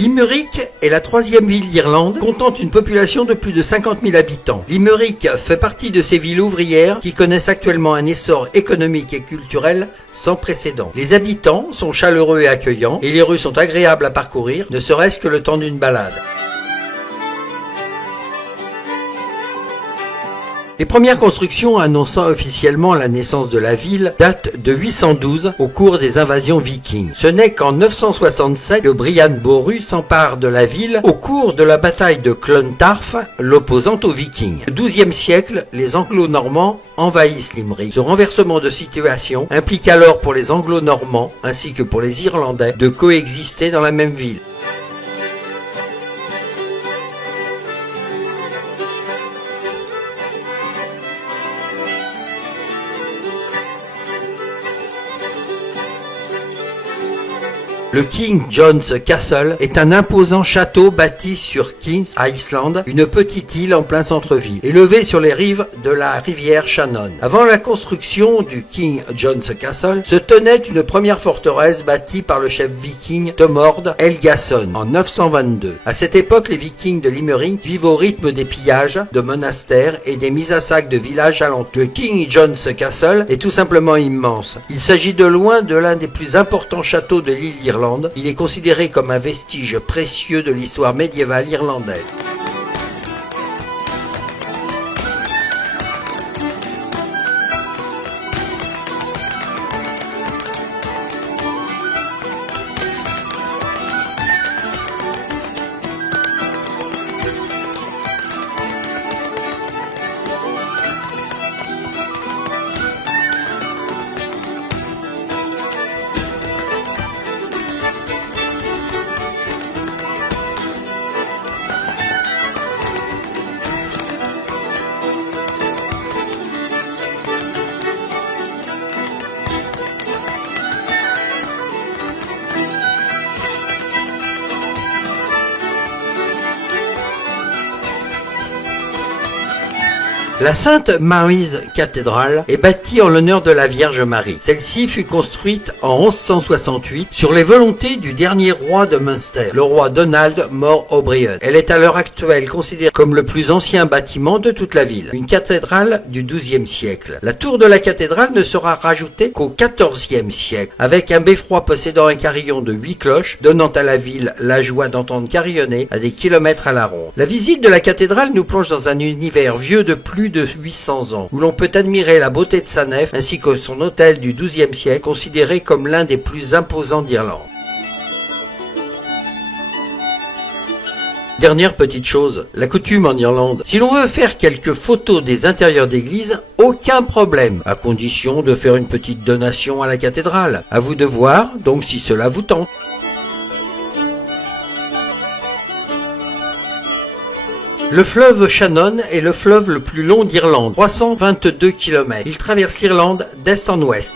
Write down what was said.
Limerick est la troisième ville d'Irlande, comptant une population de plus de 50 000 habitants. Limerick fait partie de ces villes ouvrières qui connaissent actuellement un essor économique et culturel sans précédent. Les habitants sont chaleureux et accueillants, et les rues sont agréables à parcourir, ne serait-ce que le temps d'une balade. Les premières constructions annonçant officiellement la naissance de la ville datent de 812 au cours des invasions vikings. Ce n'est qu'en 967 que Brian Boru s'empare de la ville au cours de la bataille de Clontarf, l'opposant aux vikings. Au XIIe siècle, les Anglo-Normands envahissent Limerick. Ce renversement de situation implique alors pour les Anglo-Normands ainsi que pour les Irlandais de coexister dans la même ville. Le King John's Castle est un imposant château bâti sur Kings Island, une petite île en plein centre-ville, élevé sur les rives de la rivière Shannon. Avant la construction du King John's Castle, se tenait une première forteresse bâtie par le chef viking Thomord Helgason en 922. À cette époque, les vikings de Limerick vivent au rythme des pillages de monastères et des mises à sac de villages alentours. Le King John's Castle est tout simplement immense. Il s'agit de loin de l'un des plus importants châteaux de l'île d'Irlande. Il est considéré comme un vestige précieux de l'histoire médiévale irlandaise. La Sainte Mary's Cathedral est bâtie en l'honneur de la Vierge Marie. Celle-ci fut construite en 1168 sur les volontés du dernier roi de Munster, le roi Donald More O'Brien. Elle est à l'heure actuelle considérée comme le plus ancien bâtiment de toute la ville, une cathédrale du XIIe siècle. La tour de la cathédrale ne sera rajoutée qu'au XIVe siècle, avec un beffroi possédant un carillon de 8 cloches, donnant à la ville la joie d'entendre carillonner à des kilomètres à la ronde. La visite de la cathédrale nous plonge dans un univers vieux de plus de 800 ans, où l'on peut admirer la beauté de sa nef ainsi que son hôtel du XIIe siècle, considéré comme l'un des plus imposants d'Irlande. Dernière petite chose, la coutume en Irlande. Si l'on veut faire quelques photos des intérieurs d'églises, aucun problème, à condition de faire une petite donation à la cathédrale. À vous de voir, donc si cela vous tente. Le fleuve Shannon est le fleuve le plus long d'Irlande, 322 km. Il traverse l'Irlande d'est en ouest.